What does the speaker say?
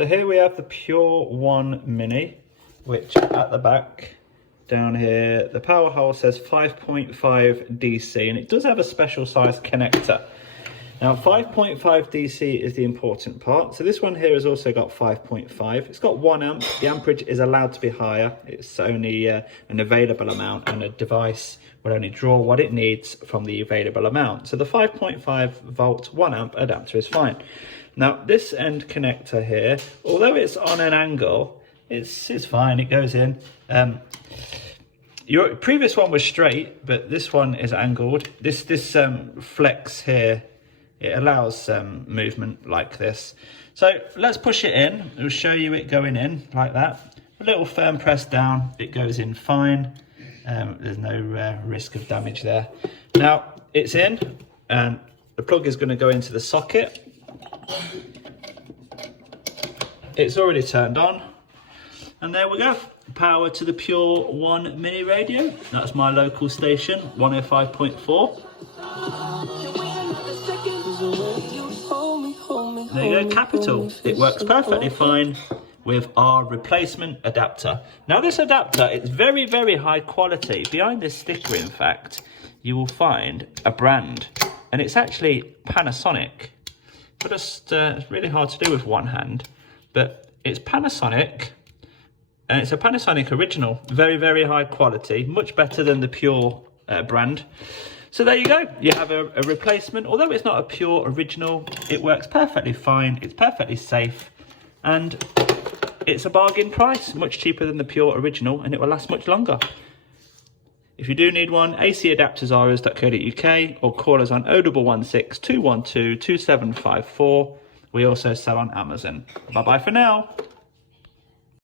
So here we have the Pure One Mini, which at the back down here, the power hole says 5.5 DC, and it does have a special size connector. Now 5.5 DC is the important part. So this one here has also got 5.5. It's got 1 amp. The amperage is allowed to be higher. It's only an available amount, and a device will only draw what it needs from the available amount. So the 5.5 volt 1 amp adapter is fine. Now this end connector here, although it's on an angle, it's fine, it goes in. Your previous one was straight, but this one is angled. This flex here, it allows movement like this. So let's push it in. It'll show you it going in like that. A little firm press down, it goes in fine. There's no risk of damage there. Now it's in, and the plug is going to go into the socket. It's already turned on, and there we go. Power to the Pure One Mini radio. That's my local station, 105.4. There you go, capital. It works perfectly fine with our replacement adapter. Now this adapter, it's very, very high quality. Behind this sticker, in fact, you will find a brand, and it's actually Panasonic. But it's really hard to do with one hand, but it's Panasonic, and it's a Panasonic original. Very, very high quality, much better than the Pure brand. So there you go, you have a replacement. Although it's not a Pure original, it works perfectly fine, it's perfectly safe, and it's a bargain price, much cheaper than the Pure original, and it will last much longer. If you do need one, acadapters.co.uk, or call us on 0116 212 2754. We also sell on Amazon. Bye bye for now.